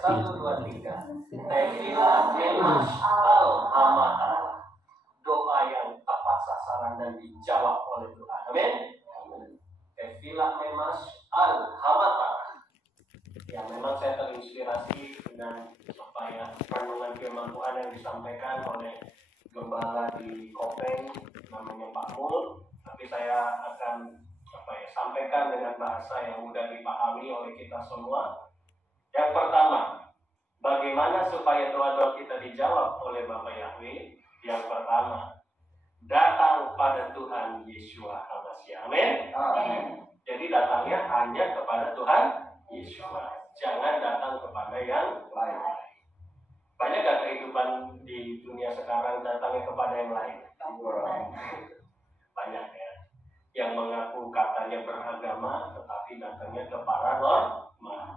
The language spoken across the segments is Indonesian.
1, 2, 3. Tefillah Emas Al-Hamata. Doa yang tepat sasaran dan dijawab oleh Tuhan. Amin. Tefillah Emas Al-Hamata. Ya, memang saya terinspirasi dengan supaya renungan firman Tuhan yang disampaikan oleh gembala di Kopeng namanya Pak Mul, tapi saya akan sampaikan dengan bahasa yang mudah dipahami oleh kita semua. Yang pertama, bagaimana supaya doa-doa kita dijawab oleh Bapak Yahweh? Yang pertama, datang pada Tuhan Yeshua HaMashiach. Amin. Jadi datangnya hanya kepada Tuhan Yeshua. Jangan datang kepada yang lain. Banyak gak kehidupan di dunia sekarang datangnya kepada yang lain? Banyak ya. Yang mengaku katanya beragama, tetapi datangnya ke paranormal.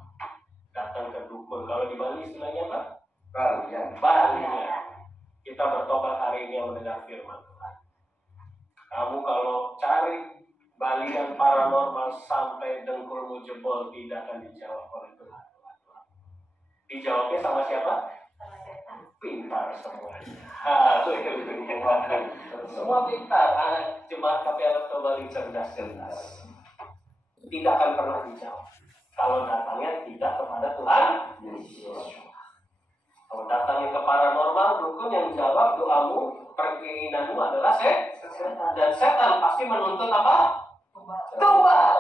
Datang ke dukun. Kalau di Bali istilahnya apa? Balian. Kita bertobat hari ini yang mendengar firman Tuhan. Kamu kalau cari balian paranormal sampai dengkulmu jebol, tidak akan dijawab oleh Tuhan. Dijawabnya sama siapa? Pintar semuanya. Semua pintar. Anak jemaat KPL Bali cerdas. Tidak akan pernah dijawab kalau datangnya tidak kepada Tuhan Yesus. Kalau datangnya ke paranormal, dukun yang jawab doamu, keinginanmu adalah setan. Dan setan pasti menuntut apa? Tumbal.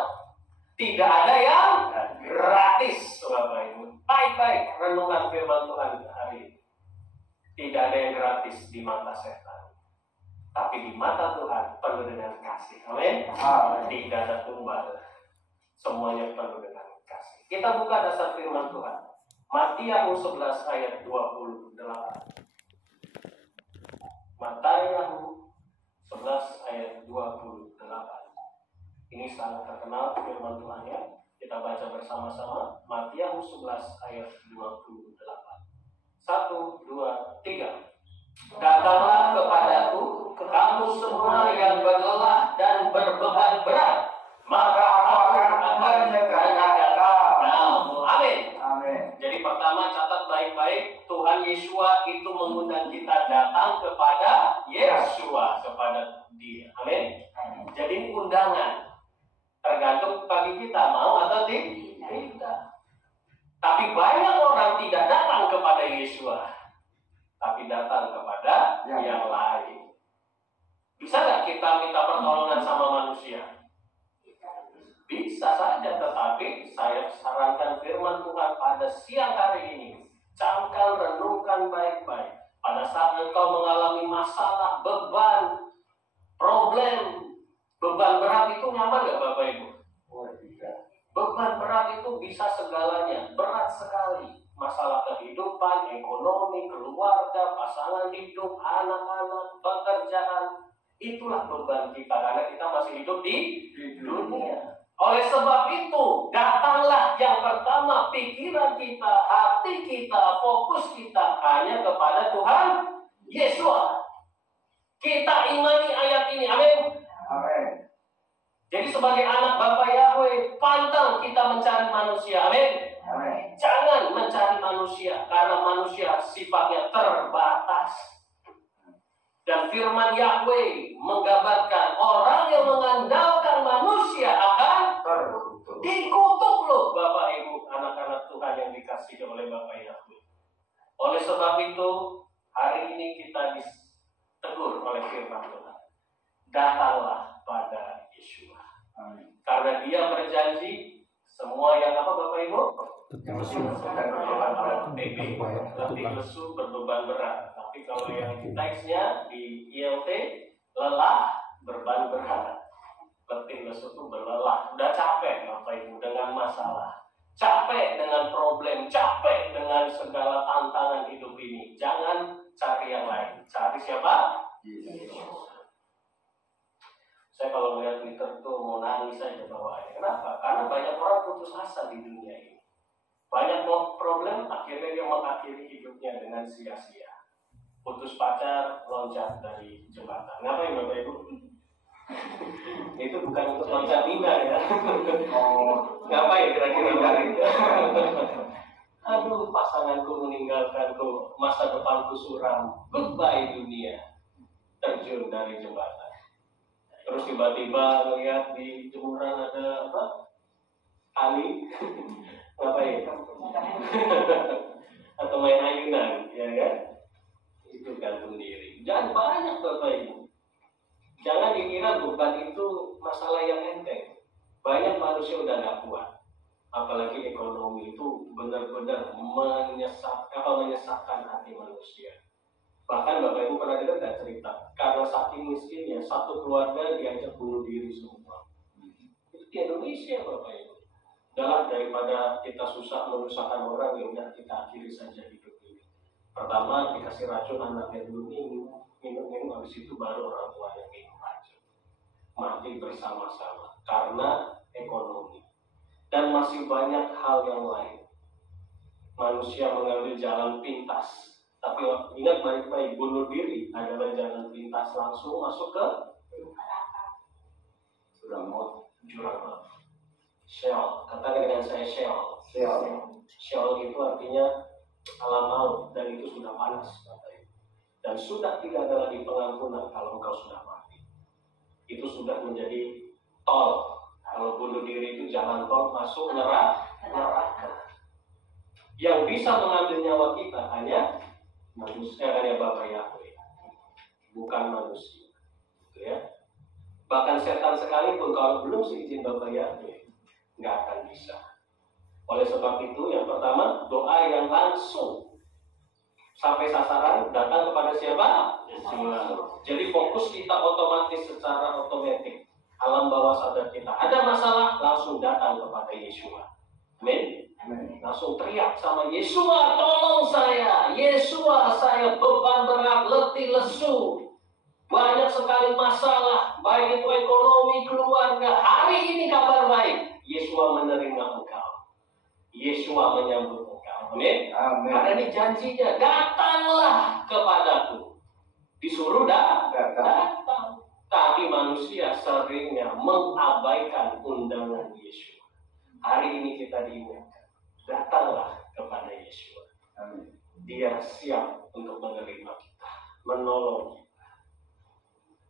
Tidak ada yang gratis. Bapak Ibu, baik-baik renungan firman Tuhan hari ini. Tidak ada yang gratis di mata setan, tapi di mata Tuhan penuh dengan kasih. Amin. Tidak ada tumbal, semuanya penuh dengan kasih. Kita buka dasar firman Tuhan, Matius 11 ayat 28. Matius 11 ayat 28. Ini sangat terkenal firman Tuhan ya. Kita baca bersama-sama Matius 11 ayat 28. 1, 2, 3. Datanglah kepadaku, kamu semua yang berlelah dan berbeban berat, maka aku akan menyegerakan kamu. Amin. Jadi pertama catat baik-baik, Tuhan Yeshua itu mengundang kita datang kepada Yeshua, kepada Dia. Amin. Jadi ini undangan. Tergantung bagi kita mau atau tidak. Tapi banyak orang tidak datang kepada Yeshua, tapi datang kepada yang lain. Bisa nggak kita minta pertolongan sama manusia? Bisa saja, tetapi saya sarankan firman Tuhan pada siang hari ini. Camkan, renungkan baik-baik. Pada saat engkau mengalami masalah, beban, problem, beban berat itu nyaman nggak Bapak Ibu? Beban berat itu bisa segalanya, berat sekali. Masalah kehidupan, ekonomi, keluarga, pasangan hidup, anak-anak, pekerjaan. Itulah beban kita, karena kita masih hidup di dunia. Oleh sebab itu, datanglah yang pertama, pikiran kita, hati kita, fokus kita hanya kepada Tuhan Yeshua. Kita imani ayat ini, amin. Jadi sebagai anak Bapa Yahweh, pantang kita mencari manusia. Amin. Jangan mencari manusia, karena manusia sifatnya terbatas. Dan firman Yahweh menggambarkan orang yang mengandalkan manusia akan dikutuk loh Bapak Ibu, anak-anak Tuhan yang dikasihi oleh Bapa Yahweh. Oleh sebab itu, hari ini kita ditegur oleh firman Tuhan. Datanglah pada Yeshua. Karena Dia berjanji semua yang apa Bapak Ibu? Letih lesu berbeban berat. Tapi kalau yang teksnya di ILT, lelah beban berat. Letih lesu itu berlelah, udah capek Bapak Ibu dengan masalah, capek dengan problem, capek dengan segala tantangan hidup ini. Jangan cari yang lain, cari siapa? Yesus. Saya kalau melihat Twitter tuh mau nangis saja bawaannya. Kenapa? Karena banyak orang putus asa di dunia ini. Banyak problem, akhirnya dia mengakhiri hidupnya dengan sia-sia. Putus pacar, loncat dari jembatan. Ngapain Bapak Ibu? Itu bukan untuk loncat Nina ya. Ngapain kira-kira dari? Aduh, pasanganku meninggalkanku, masa depanku suram, goodbye dunia. Terjun dari jembatan. Terus tiba-tiba ngeliat di jemuran ada apa? Tali. Ngapain? Atau main ayunan, ya kan? Itu gantung diri. Jangan banyak Bapak Ibu. Jangan dikira beban itu masalah yang enteng. Banyak manusia udah gak kuat. Apalagi ekonomi itu benar-benar menyesatkan hati manusia. Bahkan Bapak Ibu pernah dengar gak cerita? Karena saking miskinnya, satu keluarga diajak bunuh diri semua. Itu di Indonesia Bapak Ibu. Udahlah, daripada kita susah menyusahkan orang, ya udah kita akhiri saja hidup ini. Pertama dikasih racun, anaknya dulu minum, habis itu baru orang tua yang minum racun. Mati bersama-sama karena ekonomi. Dan masih banyak hal yang lain. Manusia mengambil jalan pintas. Tapi ingat baik-baik, bunuh diri adalah jalan pintas langsung masuk ke jurang maut. Sheol. Katakan dengan saya Sheol. Sheol itu artinya alam maut, dan itu sudah panas. Dan sudah tidak ada lagi pengampunan kalau engkau sudah mati. Itu sudah menjadi tol. Kalau bunuh diri itu jalan tol masuk neraka. Yang bisa mengambil nyawa kita hanya manusia, hanya Bapa Yahweh, bukan manusia. Gitu ya. Bahkan setan sekalipun kalau belum seizin Bapa Yahweh, nggak akan bisa. Oleh sebab itu, yang pertama, doa yang langsung sampai sasaran datang kepada siapa? Yesus. Jadi fokus kita otomatis secara otomatis. Alam bawah sadar kita ada masalah, langsung datang kepada Yesua. Amin. Langsung teriak sama Yesua, tolong saya. Yesua, saya beban berat, letih, lesu. Banyak sekali masalah, baik itu ekonomi, keluarga. Hari ini kabar baik. Yesua menerima engkau. Yesua menyambut engkau. Amin. Karena ini janjinya, datanglah kepadaku. Disuruh datang. Tapi manusia seringnya mengabaikan undangan Yesua. Hari ini kita diingatkan, datanglah kepada Yesua. Dia siap untuk menerima kita, menolong kita.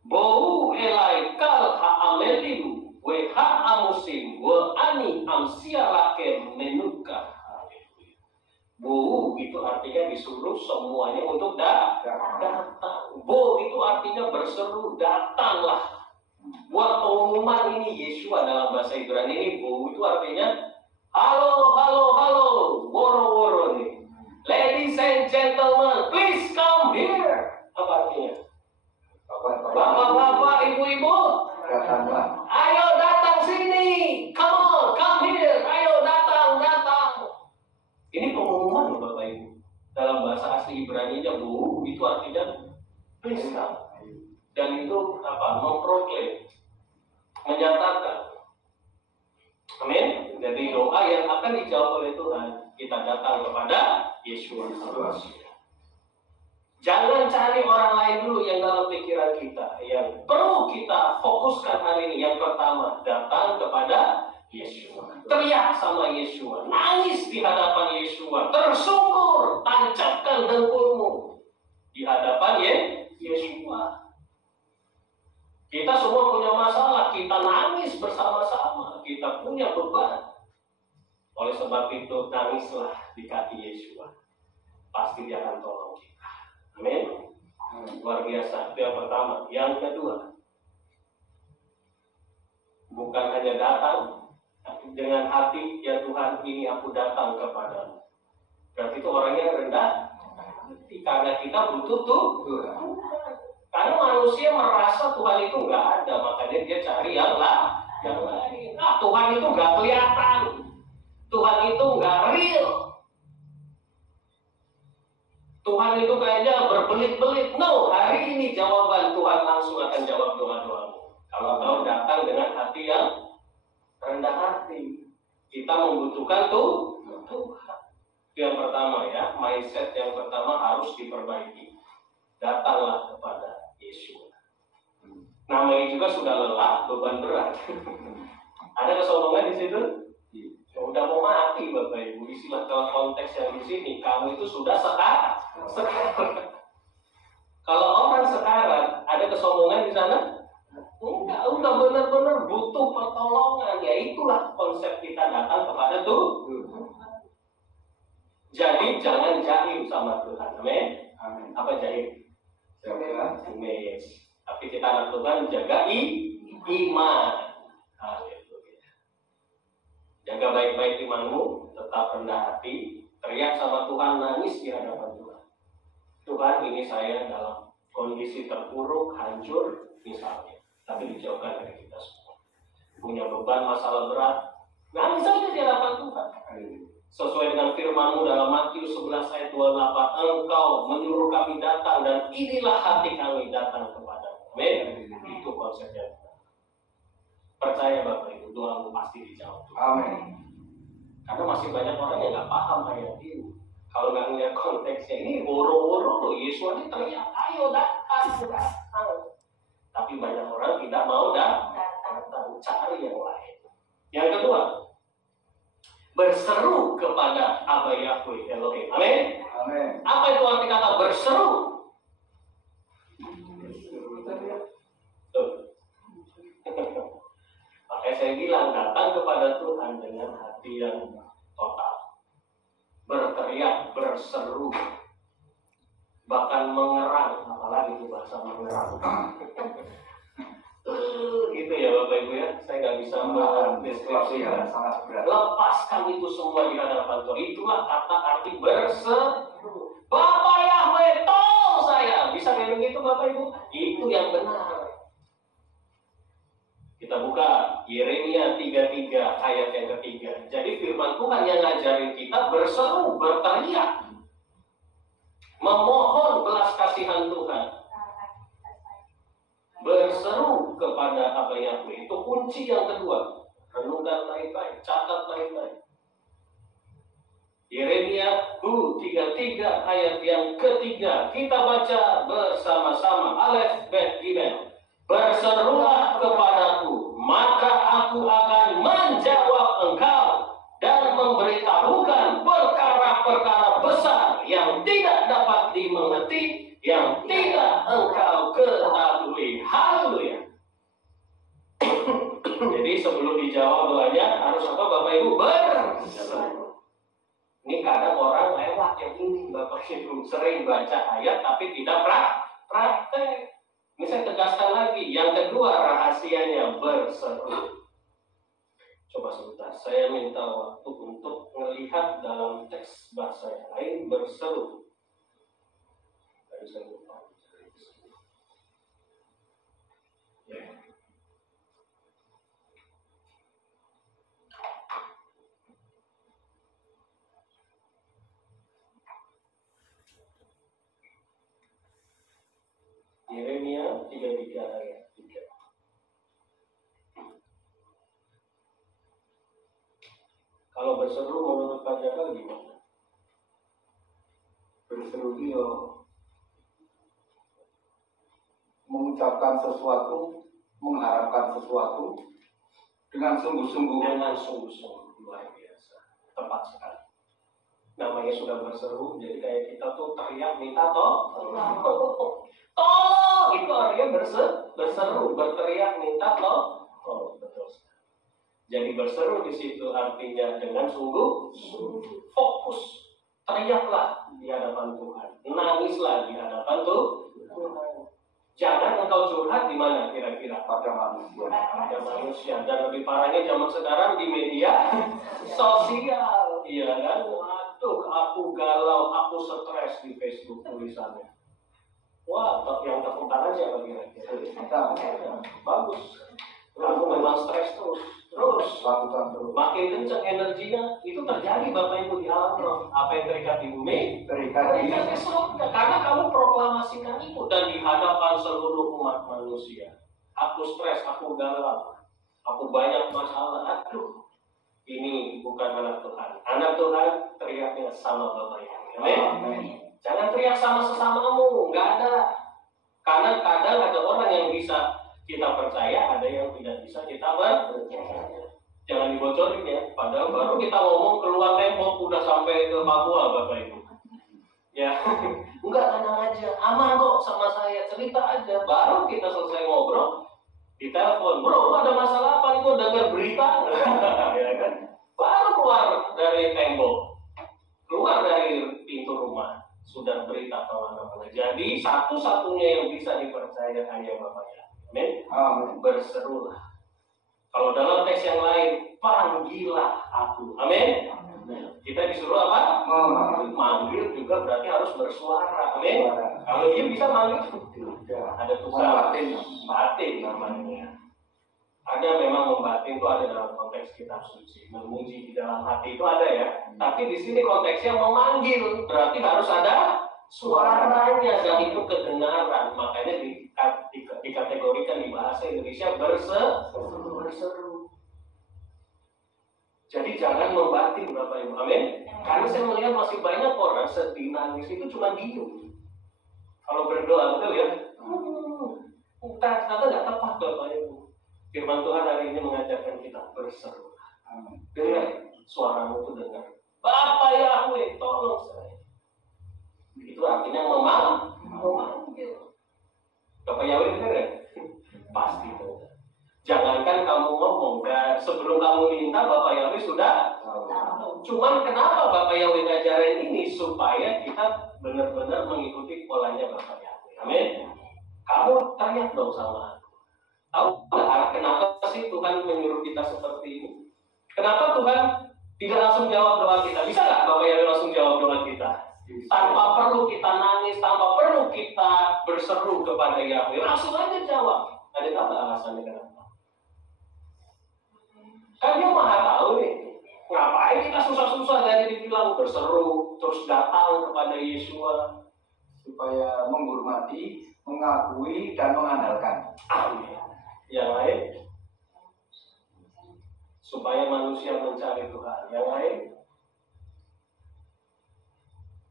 Bau elai kal ha'amelim, we ha'amusim, we ani amsiarake menuka. Bu itu artinya disuruh semuanya untuk datang. Bu itu artinya berseru, datanglah. Buat pengumuman ini Yesua dalam bahasa Ibrani ini, bu itu artinya halo, woro nih. Ladies and gentlemen, please come here. Apa artinya? Bapak-bapak, ibu-ibu, ayo datang sini. Come on, come here. Ayo datang. Ini pengumuman loh Bapak Ibu. Dalam bahasa asli Ibrani-nya bu itu artinya please come. Dan itu apa? Memproklaim, menyatakan. Amin. Jadi doa yang akan dijawab oleh Tuhan, kita datang kepada Yesua. Jangan cari orang lain dulu yang dalam pikiran kita. Yang perlu kita fokuskan hari ini, yang pertama, datang kepada Yesua. Teriak sama Yesua, nangis di hadapan Yesua, tersungkur, tancapkan dengkulmu di hadapan Yesua. Kita semua punya masalah, kita nangis bersama-sama, kita punya beban. Oleh sebab itu, nangislah di kaki Yesua. Pasti dia akan tolong kita. Amin. Luar biasa. Itu yang pertama. Yang kedua, bukan hanya datang, tapi dengan hati, ya Tuhan, ini aku datang kepadamu. Berarti itu orangnya rendah hati, karena kita butuh Tuhan. Karena manusia merasa Tuhan itu nggak ada, makanya dia cari yang lain. Tuhan itu nggak kelihatan, Tuhan itu nggak real. Tuhan itu kayaknya berbelit-belit. No, hari ini jawaban Tuhan langsung akan jawab doa-doamu. Kalau kau datang dengan hati yang rendah hati, kita membutuhkan Tuhan. Itu yang pertama ya, mindset yang pertama harus diperbaiki. Datanglah kepada Yesus. Namanya juga sudah lelah, beban berat. Ada kesombongan di situ? udah mau mati Bapak Ibu. Istilah dalam konteks yang di sini, kamu itu sudah sekarang. Kalau orang sekarang ada kesombongan di sana? Enggak, udah benar-benar butuh pertolongan. Ya itulah konsep kita datang kepada Tuhan. Jadi jangan jahil sama Tuhan. Amin. Apa jahil? Image. Tapi kita anak Tuhan jaga iman. Jaga baik-baik imanmu, tetap rendah hati, teriak sama Tuhan, nangis di hadapan Tuhan. Tuhan, ini saya dalam kondisi terpuruk, hancur, misalnya. Tapi dijauhkan dari kita semua. Punya beban, masalah berat, nangis saja di hadapan Tuhan. Sesuai dengan firman-Mu dalam Matius 11 ayat 28, Engkau menyuruh kami datang dan inilah hati kami datang kepada-Mu. Amin. Itu konsepnya. Percaya Bapak Ibu, doamu pasti dijawab. Amin. Karena masih banyak orang yang nggak paham ayat ini. Kalau nggak ngeliat konteksnya ini, woro-woro loh, Yesus ini teriak, ayo datang. Tapi banyak orang tidak mau datang, cari yang lain. Yang kedua, berseru kepada Abba Yahweh Elohim. Amin. Amin. Apa itu arti kata berseru? Makanya saya bilang datang kepada Tuhan dengan hati yang total, berteriak, berseru, bahkan mengerang. Apalagi itu bahasa mengerang. Gitu ya Bapak Ibu ya, saya nggak bisa mendeskripsikan. Lepaskan itu semua di hadapan Tuhan. Itulah kata arti berseru. Bapak Yahweh, tolong saya. Bisa kayak begitu Bapak Ibu? Itu yang benar. Kita buka Yeremia 33 ayat yang ketiga. Jadi firman Tuhan yang ngajarin kita berseru, berteriak, memohon belas kasihan Tuhan. Berseru kepada Abba Yahweh, itu kunci yang kedua. Renungkan baik-baik, catat baik-baik. Yeremia 33 ayat yang ketiga, kita baca bersama-sama. Alef Bet Gimel. Berserulah kepadaku, maka aku akan menjawab engkau dan memberitahukan perkara-perkara besar yang tidak dapat dimengerti, yang tidak engkau ketahui. Haleluya. Jadi sebelum dijawab doanya harus apa Bapak Ibu? Berseru. Ini kadang orang lewat yang ini Bapak Ibu, sering baca ayat tapi tidak praktek. Ini saya tegaskan lagi. Yang kedua rahasianya berseru. Coba sebentar, saya minta waktu untuk melihat dalam teks bahasa yang lain berseru. Tadi saya lupa. Ya. Yeremia 33 ayat 3. Kalau berseru menurut Pak Jaka gimana? Berseru itu mengucapkan sesuatu, mengharapkan sesuatu dengan sungguh-sungguh. Dengan sungguh-sungguh, luar biasa. Tepat sekali. Namanya sudah berseru, jadi kayak kita tuh teriak minta tolong. Itu artinya berseru, berteriak minta tolong. Betul. Jadi berseru di situ artinya dengan sungguh fokus. Teriaklah di hadapan Tuhan, nangislah di hadapan Tuhan. Jangan engkau curhat di mana kira-kira? Pada manusia. Pada manusia. Dan lebih parahnya zaman sekarang di media sosial, iya kan? Waduh, aku galau, aku stres di Facebook tulisannya. Wah, yang tepuk tangan siapa kira-kira? Bagus. Kamu memang stres terus lakukan terus. Makin kencang energinya, itu terjadi Bapak Ibu di alam roh. Apa yang terikat di bumi, terikat di surga. Karena kamu proklamasikan itu dan di hadapan seluruh umat manusia. Aku stres, aku galau, aku banyak masalah. Aduh, ini bukan anak Tuhan. Anak Tuhan teriaknya sama Bapak Ibu. Amin. Jangan teriak sama sesamamu, nggak ada. Karena kadang ada orang yang bisa kita percaya, ada yang tidak bisa kita percaya. Jangan dibocorin ya. Padahal baru kita ngomong keluar tembok udah sampai ke Papua Bapak Ibu. Ya, enggak, tenang aja, aman kok sama saya, cerita aja. Baru kita selesai ngobrol, ditelepon, bro, ada masalah apa? Itu dengar berita, ya kan? Baru keluar dari tembok, keluar dari pintu rumah, sudah berita kemana-mana. Jadi satu-satunya yang bisa dipercaya hanya Bapaknya. Amin. Berserulah. Kalau dalam teks yang lain, panggillah aku. Amin. Kita disuruh apa? Manggil juga berarti harus bersuara. Amin. Kalau dia bisa manggil, ada tugas batin namanya. Ada memang membatin itu ada dalam konteks kitab suci, memuji di dalam hati itu ada ya. Tapi di sini konteksnya memanggil, berarti harus ada suaranya dan itu kedengaran. Makanya dikategorikan di bahasa Indonesia berseru. Jadi jangan membatin Bapak Ibu, amin. Karena saya melihat masih banyak orang sedih nangis itu cuma diem. Kalau berdoa betul ya, kata nggak tepat Bapak Ibu. Firman Tuhan hari ini mengajarkan kita berseru. Dengar suaramu itu dengar. Bapak Yahweh, tolong saya. Itu artinya memanggil. Bapak Yahweh dengar ya? Pasti dengar. Jangankan kamu ngomong, sebelum kamu minta Bapak Yahweh sudah tahu. Cuman kenapa Bapak Yahweh ngajarin ini? Supaya kita benar-benar mengikuti polanya Bapak Yahweh. Amin. Kamu teriak dong sama aku. Tahu nggak kenapa sih Tuhan menyuruh kita seperti ini? Kenapa Tuhan tidak langsung jawab doa kita? Bisa nggak Bapak Yahweh langsung jawab doa kita? Tanpa perlu kita nangis, tanpa perlu kita berseru kepada Yahweh, langsung aja jawab. Ada tahu nggak alasannya kenapa? Kan dia maha tahu nih. Ngapain kita susah-susah dari dibilang berseru, terus datang kepada Yesua supaya menghormati, mengakui dan mengandalkan. Amin. Yang lain supaya manusia mencari Tuhan. Yang lain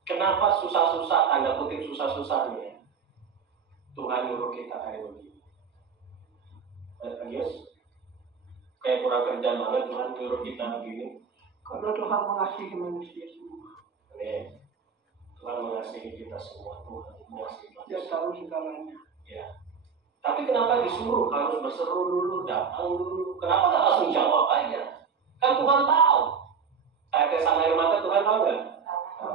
kenapa susah-susah, tanda kutip susah-susahnya Tuhan nyuruh kita kayak begini. Yes. Kayak kurang kerjaan banget Tuhan nyuruh kita begini. Karena Tuhan mengasihi manusia semua. Amin. Tuhan mengasihi kita semua. Tuhan mengasihi manusia. Dia tahu segalanya. Ya. Tapi kenapa disuruh harus berseru dulu, datang dulu? Kenapa nggak langsung jawab aja? Kan Tuhan tahu. Kayak sang air mata Tuhan tahu nggak?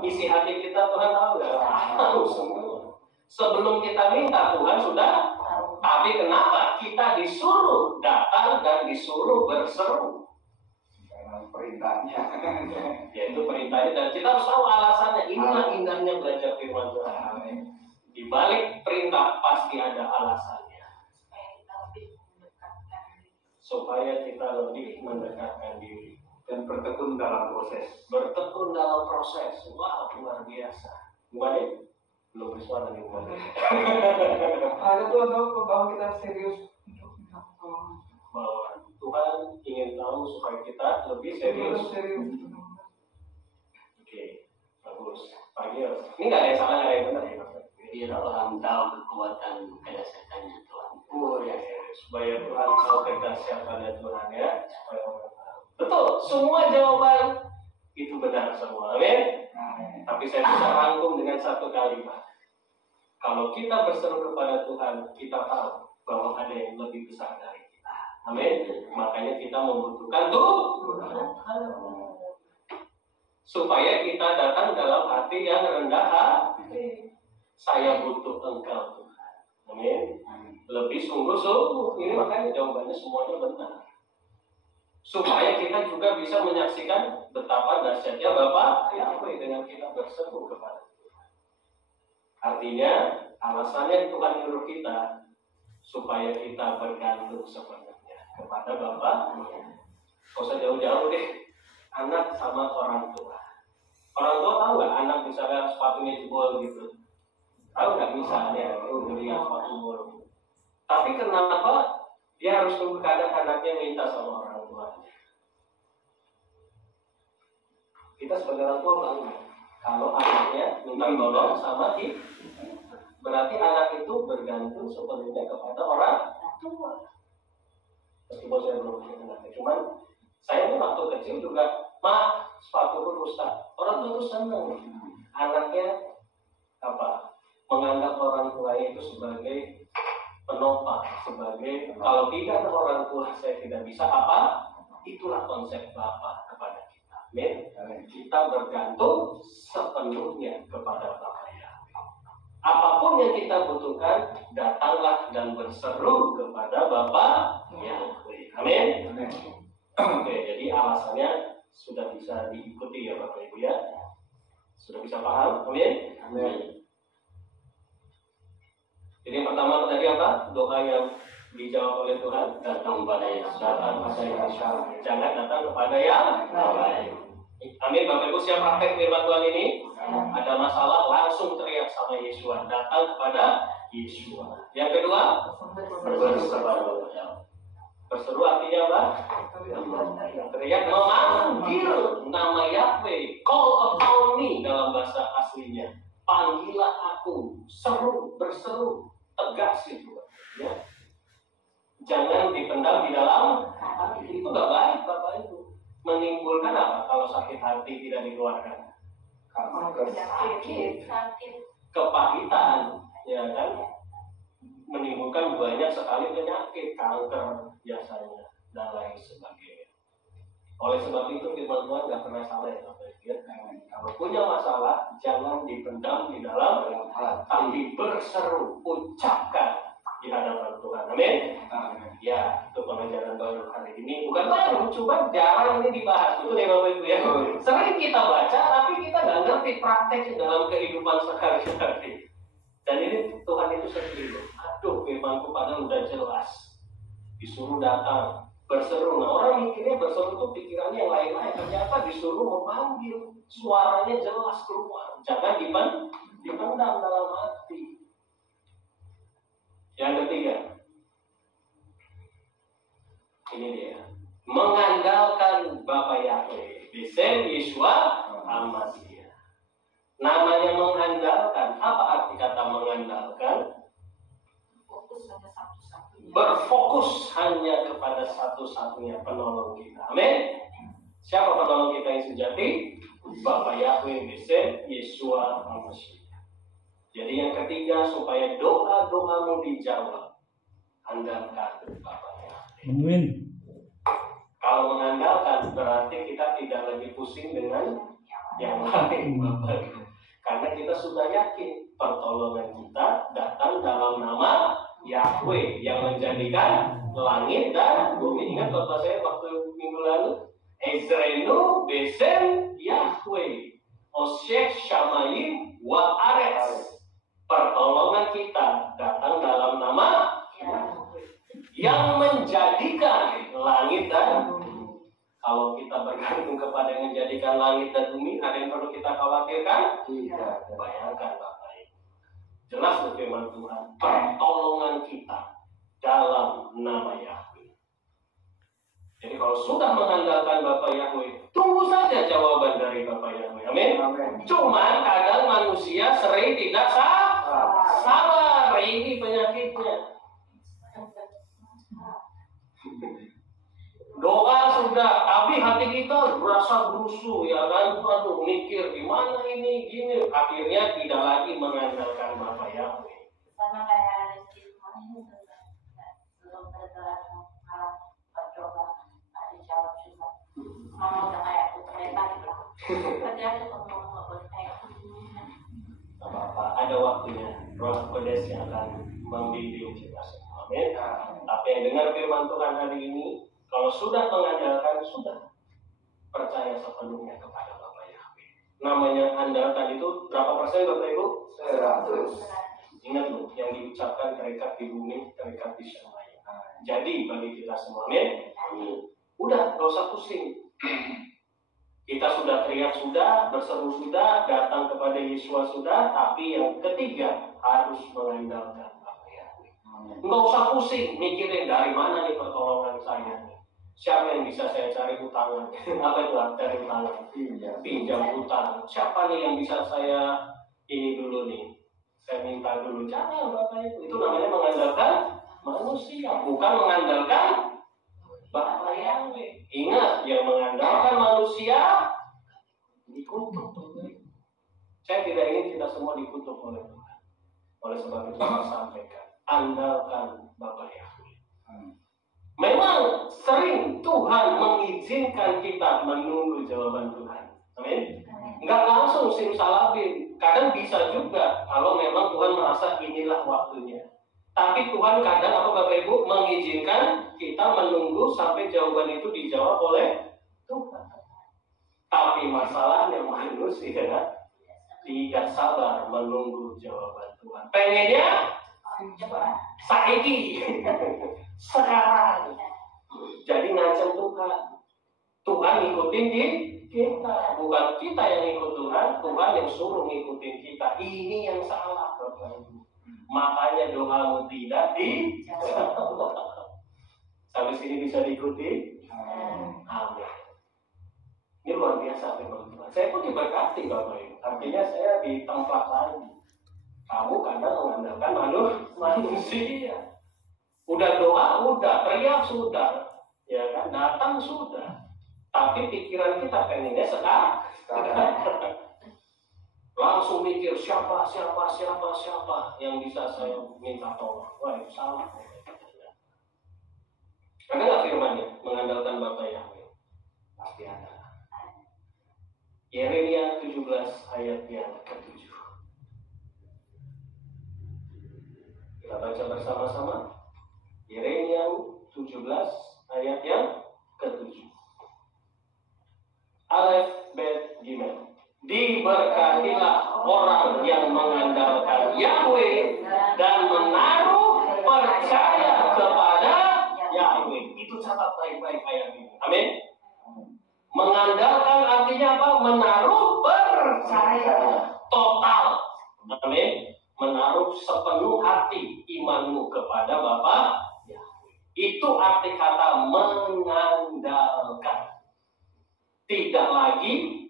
Isi hati kita Tuhan tahu nggak? Tahu semua. Sebelum kita minta Tuhan sudah. Tapi kenapa kita disuruh datang dan disuruh berseru? Karena perintahnya. Yaitu perintahnya dan kita harus tahu alasannya. Inilah indahnya belajar firman Tuhan. Di balik perintah pasti ada alasannya. Supaya kita lebih mendekatkan diri Dan bertekun dalam proses. Bertekun dalam proses. Wah, luar biasa. Gimana? Belum bersuara nih. Ada tuh bahwa kita serius untuk minta pertolongan. Bahwa Tuhan ingin tahu supaya kita lebih serius. Oke, bagus. Pagi. Ini nggak ada yang salah, nggak ada yang benar ya, Pak? Biar orang tahu kekuatan kedahsyatannya Tuhan. Oh ya, supaya Tuhan tahu kedahsyatannya Tuhan ya, supaya orang tahu. Betul, semua jawaban itu benar semua, amin. Tapi saya bisa rangkum dengan satu kalimat. Kalau kita berseru kepada Tuhan, kita tahu bahwa ada yang lebih besar dari kita, amin. Makanya kita membutuhkan Tuhan, supaya kita datang dalam hati yang rendah hati. Saya butuh Engkau Tuhan, amin. Lebih sungguh-sungguh. Ini makanya jawabannya semuanya benar. Supaya kita juga bisa menyaksikan betapa dahsyatnya Bapa Yahweh dengan kita berseru kepada Tuhan. Artinya alasannya Tuhan nyuruh kita supaya kita bergantung sepenuhnya kepada Bapa. Gak usah jauh-jauh deh. Anak sama orang tua. Orang tua tahu nggak anak misalnya sepatunya jebol gitu? Tahu nggak misalnya beli sepatu jebol? Tapi kenapa dia harus tunggu kadang anaknya minta sama orang tuanya? Kita sebagai orang tua bangga kalau anaknya minta tolong sama kita. Berarti anak itu bergantung sepenuhnya kepada orang tua. Meskipun saya belum punya anaknya, cuman Saya ini waktu kecil juga, "Ma, sepatuku rusak." Orang tua itu senang. Anaknya menganggap orang tuanya itu sebagai penopang, sebagai kalau tidak ada orang tua saya tidak bisa apa. Itulah konsep Bapa kepada kita. Amin. Kita bergantung sepenuhnya kepada Bapa Yahweh. Apapun yang kita butuhkan, datanglah dan berseru kepada Bapa Yahweh. Amin. Oke, jadi alasannya sudah bisa diikuti ya Bapak Ibu ya. Sudah bisa paham? Amin. Amin. Jadi yang pertama tadi apa? Doa yang dijawab oleh Tuhan, Datang pada Yesus. datang kepada Yesus. Jangan datang kepada yang lain. Amin. Bapak Ibu siap praktek firman Tuhan ini? Ada masalah langsung teriak sama Yesus. Datang kepada Yesus. Yang kedua, berseru. Berseru artinya apa? Teriak memanggil nama Yahweh. Call upon me dalam bahasa aslinya. Panggillah aku. Seru, berseru. Tegas itu. Ya. Jangan dipendam di dalam hati. Itu nggak baik Bapak Ibu. Menimbulkan apa kalau sakit hati tidak dikeluarkan? sakit. Kepahitan, ya kan? Menimbulkan banyak sekali penyakit, kanker biasanya dan lain sebagainya. Oleh sebab itu firman Tuhan nggak pernah salah ya Bapak Ibu. Kalau punya masalah jangan dipendam di dalam hati, tapi berseru, ucapkan di hadapan Tuhan. Amin. Ya, itu pengajaran baru hari ini. Bukan baru, cuma jarang ini dibahas. Betul ya Bapak Ibu ya. Sering kita baca, tapi kita nggak ngerti praktek dalam kehidupan sehari-hari. Dan ini Tuhan itu sedih loh. Aduh, firmanku padahal udah jelas. Disuruh datang, berseru. Nah, orang mikirnya berseru itu pikirannya yang lain-lain. Ternyata disuruh memanggil. Suaranya jelas keluar. Jangan dipendam dalam hati. Yang ketiga, ini dia, mengandalkan Bapa Yahweh. Bisem Yeshua Amasya. Namanya mengandalkan. Apa arti kata mengandalkan? Berfokus hanya kepada satu-satunya penolong kita. Amin. Siapa penolong kita yang sejati? Bapa Yahweh, Bisem Yeshua Amasya. Jadi yang ketiga, supaya doa-doamu dijawab, andalkan Bapa Yahweh. Amin. Kalau mengandalkan berarti kita tidak lagi pusing dengan yang lain, Bapak. Karena kita sudah yakin pertolongan kita datang dalam nama Yahweh yang menjadikan langit dan bumi. Ingat khotbah saya waktu minggu lalu, Ezrenu Besem Yahweh, Oshek Shamayim wa Aretz. Pertolongan kita datang dalam nama yang menjadikan langit dan bumi. Kalau kita bergantung kepada yang menjadikan langit dan bumi, ada yang perlu kita khawatirkan? Tidak. Bayangkan Bapak Ibu. Jelas firman Tuhan, pertolongan kita dalam nama Yahweh. Jadi kalau sudah mengandalkan Bapak Yahweh, tunggu saja jawaban dari Bapak Yahweh. Amin. Cuma kadang manusia sering tidak sabar. Ini penyakitnya. Doa sudah, tapi hati kita berasa berusuh, ya kan? Aduh, mikir gimana ini, gini. Akhirnya tidak lagi mengandalkan Bapa Yahweh. Sama kayak rezeki kemarin belum berdoa malah berdoa nggak dijawab juga. Mama udah kayak mereka gitu. Tapi aku ngomong nggak boleh kayak Apa-apa, ada waktunya. Roh Kudus yang akan membimbing kita semua. Amin. Tapi yang dengar firman Tuhan hari ini, kalau sudah mengandalkan, sudah percaya sepenuhnya kepada Bapa Yahweh. Namanya andalkan itu berapa persen Bapak Ibu? 100. Ingat loh, yang diucapkan terikat di bumi, terikat di syamai. Jadi bagi kita semua, amin. Udah, gak usah pusing. Kita sudah teriak sudah, berseru sudah, datang kepada Yesus sudah, tapi yang ketiga harus mengandalkan Bapa Yahweh. Nggak usah pusing, mikirin dari mana nih pertolongan saya. Siapa yang bisa saya cari utangan? Apa itu cari utangan? Pinjam utang. Siapa nih yang bisa saya ini dulu nih? Saya minta dulu. Jangan Bapak Ibu. Itu namanya mengandalkan manusia, bukan mengandalkan Bapa Yahweh. Ingat, yang tidak ingin kita semua dikutuk oleh Tuhan. Oleh sebab itu saya sampaikan, andalkan Bapa Yahweh. Memang sering Tuhan mengizinkan kita menunggu jawaban Tuhan. Amin. Enggak langsung simsalabim. Kadang bisa juga kalau memang Tuhan merasa inilah waktunya. Tapi Tuhan kadang apa Bapak Ibu mengizinkan kita menunggu sampai jawaban itu dijawab oleh Tuhan. Tapi masalahnya manusia tidak sabar menunggu jawaban Tuhan. Pengennya saiki, sekarang. Jadi ngancam Tuhan. Tuhan ngikutin kita, bukan kita yang ngikut Tuhan. Tuhan yang suruh ngikutin kita. Ini yang salah Bapak Ibu. Makanya doamu tidak dijawab. Sampai sini bisa diikuti? Amin. Ini luar biasa memang Tuhan. Saya pun diberkati Bapak Ibu. Artinya saya ditemplak lagi. Kamu kadang mengandalkan manusia. Udah doa, udah teriak sudah, ya kan? Datang sudah. Tapi pikiran kita pengennya sekarang. Langsung mikir siapa yang bisa saya minta tolong. Wah itu salah. Ada nggak firmannya mengandalkan Bapa Yahweh? Pasti ada. Yeremia 17 ayat yang ke-7. Kita baca bersama-sama. Yeremia 17 ayat yang ke-7. Alef Bet Gimel. Diberkatilah orang yang mengandalkan Yahweh dan menaruh percaya kepada Yahweh. Itu catat baik-baik ayat ini. Amin. Mengandalkan artinya apa? Menaruh percaya total. Amin. Menaruh sepenuh hati imanmu kepada Bapa Yahweh. Itu arti kata mengandalkan. Tidak lagi,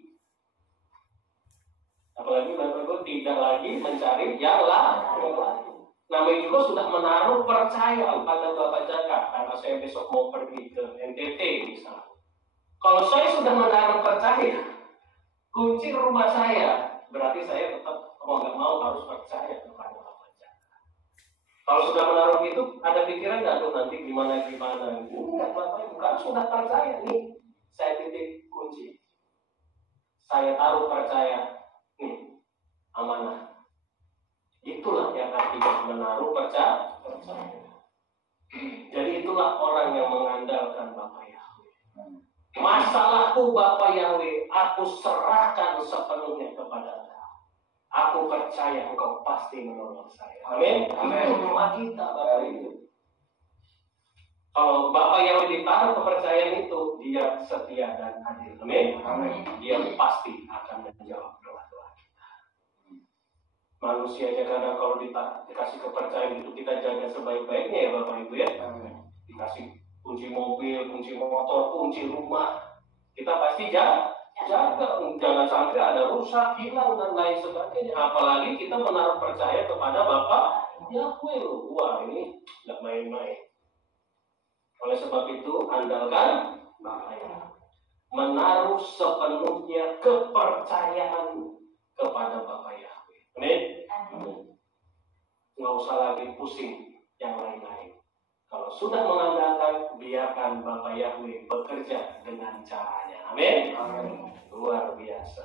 apalagi Bapak Ibu, tidak lagi mencari yang lain. Namanya juga sudah menaruh percaya pada Bapak Jaka. Karena saya besok mau pergi ke NTT misalnya. Kalau saya sudah menaruh percaya, kunci rumah saya, berarti saya tetap mau nggak mau harus percaya kepada Bapak Jaka. Kalau sudah menaruh itu, ada pikiran nggak tuh nanti gimana? Enggak Bapak Ibu, kan sudah percaya nih. Saya titik kunci. Saya taruh percaya. Nih, amanah. Itulah yang artinya menaruh percaya. Jadi itulah orang yang mengandalkan Bapa Yahweh. Masalahku Bapa Yahweh, aku serahkan sepenuhnya kepada Engkau. Aku percaya Engkau pasti menolong saya. Amin. Itu doa kita Bapak Ibu. Kalau Bapak Yahweh ditaruh kepercayaan itu, Dia setia dan adil. Amin. Dia pasti akan menjawab doa-doa kita. Manusia aja kadang kalau dikasih kepercayaan itu kita jaga sebaik-baiknya ya Bapak Ibu ya. Dikasih kunci mobil, kunci motor, kunci rumah, kita pasti jaga. Jangan sampai ada rusak, hilang dan lain sebagainya. Apalagi kita menaruh percaya kepada Bapak Yahweh. Wah ini nggak main-main. Oleh sebab itu, andalkan Bapa Yahweh. Menaruh sepenuhnya kepercayaan kepada Bapa Yahweh. Amin. Nggak usah lagi pusing yang lain-lain. Kalau sudah mengandalkan, biarkan Bapa Yahweh bekerja dengan caranya. Amin. Luar biasa.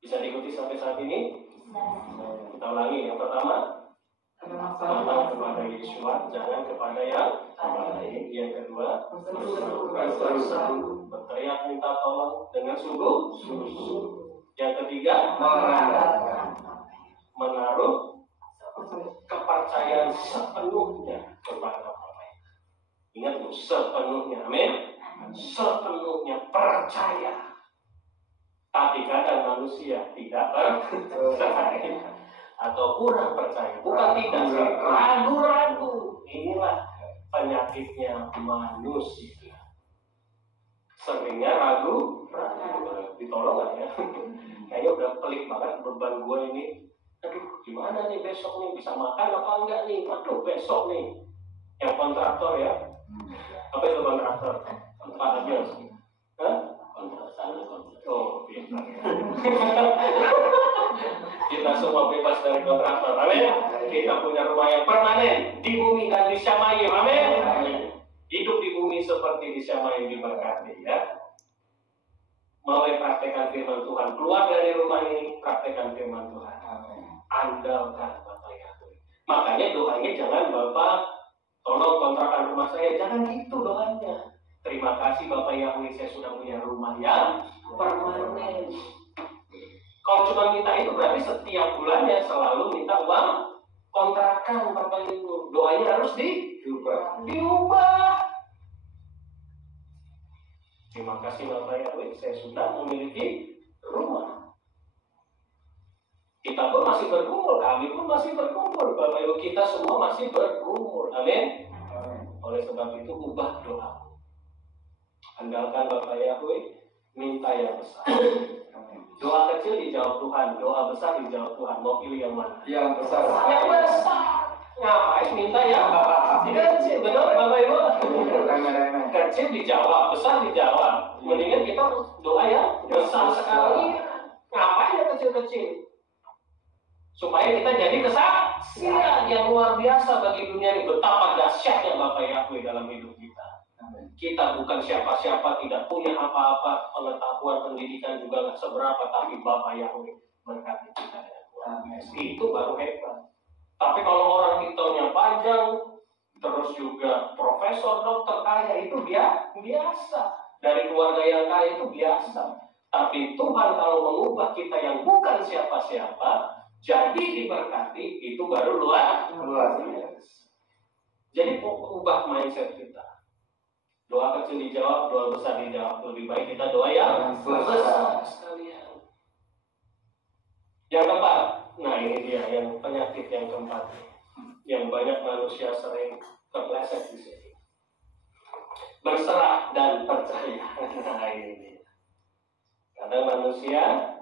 Bisa diikuti sampai saat ini? Kita ulangi. Yang pertama, datang kepada Yeshua, jangan kepada yang lain. Yang kedua, berteriak minta tolong dengan sungguh-sungguh. Yang ketiga, menaruh kepercayaan sepenuhnya kepada Bapa. Ingat itu sepenuhnya, amin. Sepenuhnya percaya. Tapi kadang manusia tidak percaya. Atau kurang percaya, bukan tidak sih, ragu-ragu. Inilah penyakitnya manusia. Seringnya ragu, ditolong nggak ya? Kayaknya udah pelik banget beban gue ini. Aduh, gimana nih besok nih, bisa makan apa enggak nih? Aduh, besok nih. Yang kontraktor ya? Apa itu kontraktor? Pak Abios? Hah? Kontrak sana, kontrak. Oh, kita. Kita semua bebas dari kontraktor, amin. Kita punya rumah yang permanen di bumi dan disyamai, amin. Hidup di bumi seperti disyamai, diberkati, ya. Mulai praktekkan firman Tuhan, keluar dari rumah ini, praktekkan firman Tuhan. Andalkan Bapak Yahweh. Makanya doanya jangan Bapak tolong kontrakan rumah saya, jangan gitu doanya. Terima kasih Bapak Yahweh, saya sudah punya rumah yang permanen. Kalau cuma minta itu berarti setiap bulannya selalu minta uang kontrakan Bapak Ibu. Doanya harus diubah. Terima kasih Bapak Yahweh, saya sudah memiliki rumah. Kita pun masih bergumul, kami pun masih bergumul. Bapak Ibu, kita semua masih bergumul. Amin. Oleh sebab itu ubah doa. Andalkan Bapak Yahweh, minta yang besar. Doa kecil dijawab Tuhan, doa besar dijawab Tuhan. Mau pilih yang mana? Yang besar. Yang besar. Ngapain minta yang kecil? Betul Bapak Ibu? Kecil dijawab, besar dijawab. Mendingan kita doa yang besar sekali. Ngapain yang kecil-kecil? Supaya kita jadi kesaksian yang luar biasa bagi dunia ini. Betapa dahsyatnya Bapak Yahweh dalam hidup kita. Kita bukan siapa-siapa, tidak punya apa-apa, pengetahuan, pendidikan juga nggak seberapa, tapi Bapak Yahweh berkati kita dengan Tuhan. Itu baru hebat. Tapi kalau orang titelnya panjang, terus juga profesor, dokter kaya, itu biasa. Dari keluarga yang kaya itu biasa. Tapi Tuhan kalau mengubah kita yang bukan siapa-siapa, jadi diberkati, itu baru luar biasa. Jadi ubah mindset kita. Doa kecil dijawab, doa besar dijawab. Lebih baik kita doa yang besar sekalian. Yang keempat, nah ini dia yang penyakit yang keempat, yang banyak manusia sering terpeleset di sini. Berserah dan percaya. Nah ini dia. Kadang manusia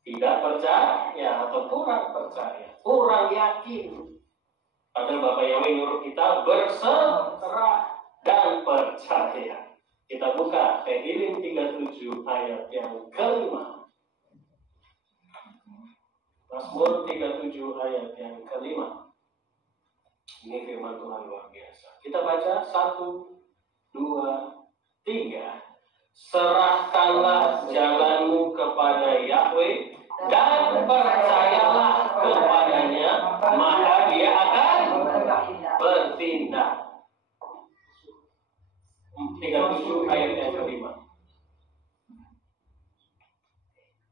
tidak percaya atau kurang percaya, kurang yakin. Padahal Bapak Yahweh nyuruh kita berserah dan percaya. Kita buka Tehillim 37 ayat yang kelima. Mazmur 37 ayat yang kelima. Ini firman Tuhan luar biasa. Kita baca 1, 2, 3. Serahkanlah jalanmu kepada Yahweh dan percayalah kepadanya, maka Dia akan bertindak. 37 ayat yang kelima.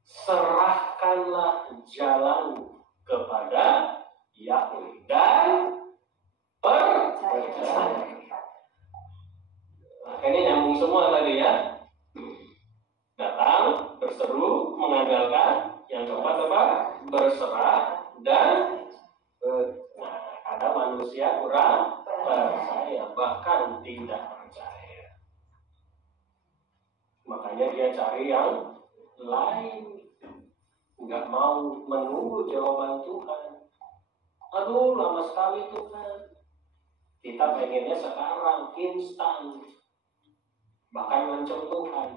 Serahkanlah jalan kepada Yahweh dan percaya. Nah, ini nyambung semua tadi ya. Datang, berseru, mengandalkan. Yang keempat apa? Berserah dan ada manusia kurang percaya, bahkan tidak percaya. Makanya dia cari yang lain. Nggak mau menunggu jawaban Tuhan. Aduh, lama sekali Tuhan. Kita pengennya sekarang, instan. Bahkan ngancam Tuhan.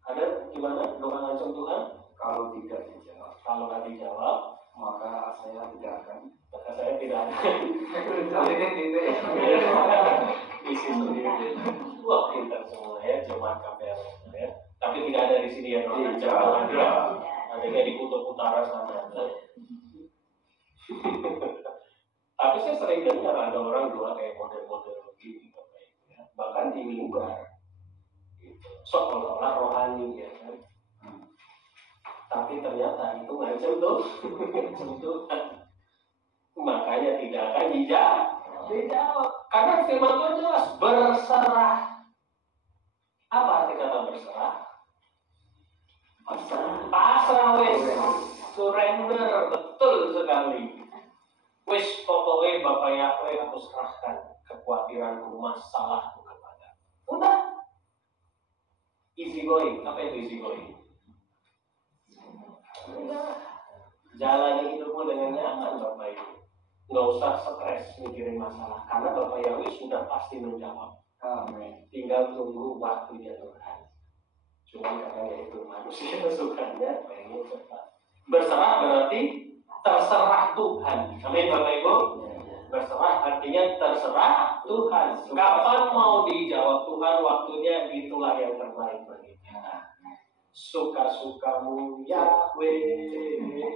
Ada gimana doa ngancam Tuhan? Kalau tidak dijawab, Kalau nggak dijawab, maka saya tidak akan. Isi sendiri. Wah, pintar semua ya, jemaat KPR ya. Tapi tidak ada di sini ya doa ngancam Tuhan. Adanya di kutub utara sana. Tapi saya sering dengar ada orang doa kayak model-model begini, bahkan di mimbar, seolah-olah rohani ya kan. Tapi ternyata itu ngancam tuh, makanya tidak akan dijawab. Karena firman Tuhan jelas berserah. Apa arti kata berserah? Pasrah wes, surrender, betul sekali. Wes pokoknya Bapak Yahweh aku serahkan kekhawatiranku, masalahku kepada. Udah. Easy going. Apa itu easy going? Udah. Jalani hidupmu dengan nyaman Bapak Ibu. Nggak usah stres mikirin masalah, karena Bapak Yahweh sudah pasti menjawab. Amin. Tinggal tunggu waktunya Tuhan. Cuman kadang ya itu manusia sukanya pengen cepat. Berserah berarti terserah Tuhan. Amin Bapak Ibu. Berserah artinya terserah Tuhan. Kapan mau dijawab Tuhan, waktunya itulah yang terbaik bagi kita. Suka-sukamu Yahweh.